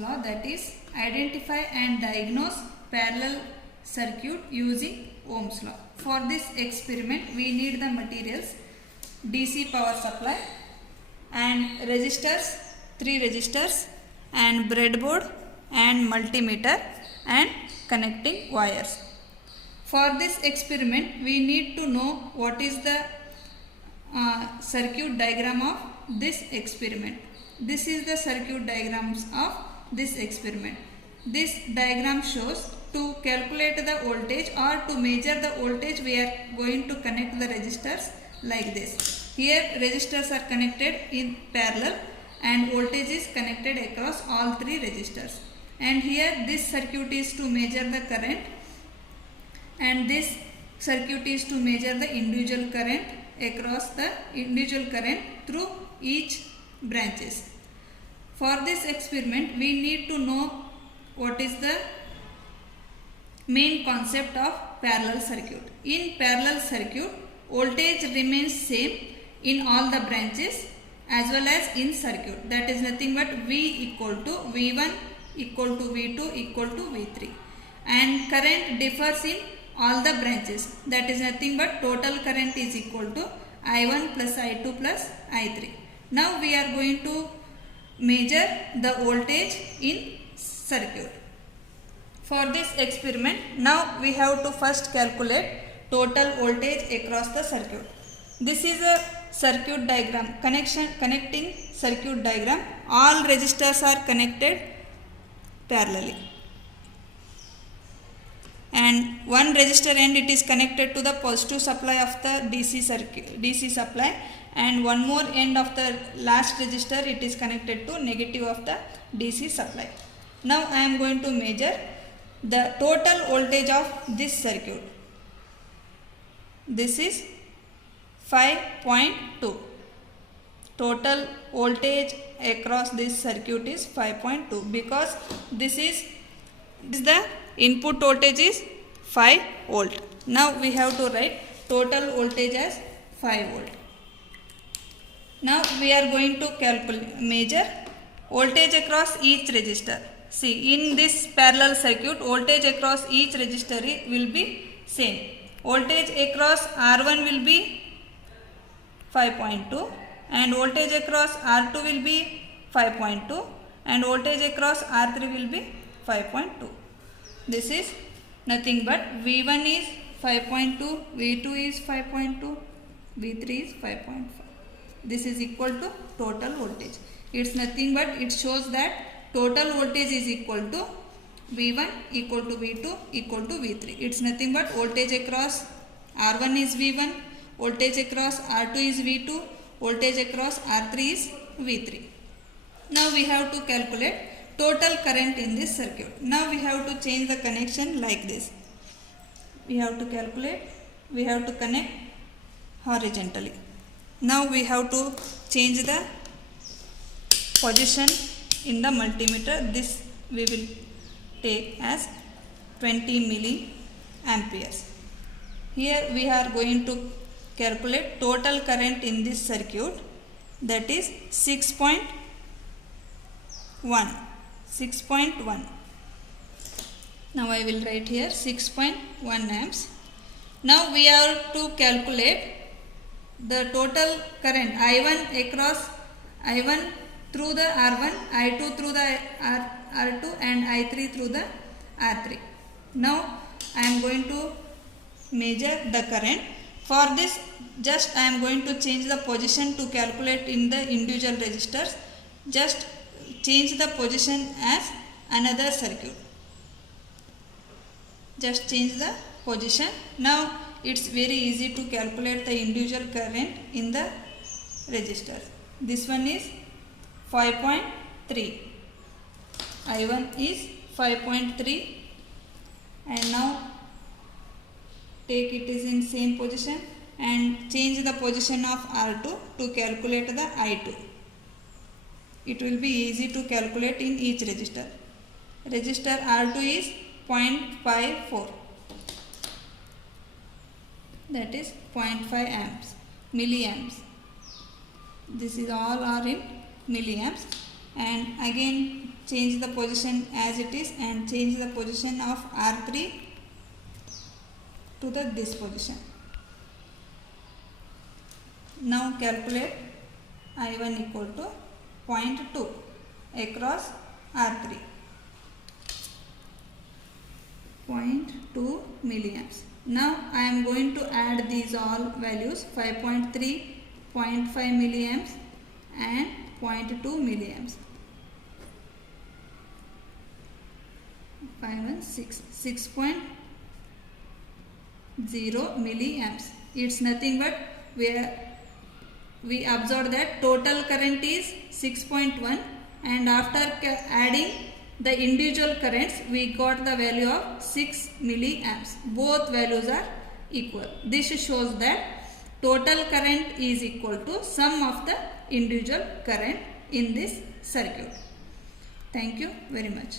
law, that is identify and diagnose parallel circuit using Ohm's law. For this experiment we need the materials DC power supply and resistors, 3 resistors and breadboard and multimeter and connecting wires. For this experiment we need to know what is the circuit diagram of this experiment. This is the circuit diagrams of this experiment. This diagram shows to calculate the voltage or to measure the voltage we are going to connect the resistors like this. Here resistors are connected in parallel and voltage is connected across all 3 resistors. And here this circuit is to measure the current and this circuit is to measure the individual current across the individual current through each branches. For this experiment we need to know what is the main concept of parallel circuit. In parallel circuit voltage remains same in all the branches as well as in circuit, that is nothing but V equal to V1 equal to V2 equal to V3, and current differs in all the branches, that is nothing but total current is equal to I1 plus I2 plus I3. Now we are going to measure the voltage in circuit. For this experiment now we have to first calculate total voltage across the circuit. This is a circuit diagram, connecting circuit diagram. All resistors are connected parallelly and one resistor end it is connected to the positive supply of the DC supply, and one more end of the last resistor it is connected to negative of the DC supply. Now I am going to measure the total voltage of this circuit. This is 5.2. Total voltage across this circuit is 5.2 because this is the input voltage is 5 volt. Now we have to write total voltage as 5 volt. Now we are going to measure voltage across each resistor. See, in this parallel circuit voltage across each resistor will be same. Voltage across R1 will be 5.2 and voltage across R2 will be 5.2 and voltage across R3 will be 5.2. This is nothing but V1 is 5.2, V2 is 5.2, V3 is 5.5. This is equal to total voltage. It's nothing but it shows that total voltage is equal to V1 equal to V2 equal to V3. It's nothing but voltage across R1 is V1, voltage across R2 is V2, voltage across R3 is V3. Now we have to calculate total current in this circuit. Now we have to change the connection like this. We have to connect horizontally. Now we have to change the position in the multimeter. This we will take as 20 milliamperes. Here we are going to calculate total current in this circuit, that is 6.1. Now I will write here 6.1 amps. Now we have to calculate the total current I1 across I1 through the R1, I2 through the R2 and I3 through the R3. Now I am going to measure the current. For this just I am going to change the position to calculate in the individual resistors. Just change the position as another circuit. Just change the position. Now it's very easy to calculate the individual current in the resistors. This one is 5.3. I1 is 5.3 and now take it is in same position and change the position of R2 to calculate the I2. It will be easy to calculate in each resistor. Resistor R2 is 0.54, that is 0.5 amps, milliamps. This is all are in milliamps. and again change the position as it is and change the position of R3 to this position. Now calculate I1 equal to 0.2 across R3. 0.2 milliamps. Now I am going to add these all values 5.3, 0.5 milliamps and 0.2 milliamps. 5 and 6, 6.0 milliamps. It's nothing but we observed that total current is 6.1 and after adding the individual currents we got the value of 6 milliamps. Both values are equal. This shows that total current is equal to sum of the individual current in this circuit. Thank you very much.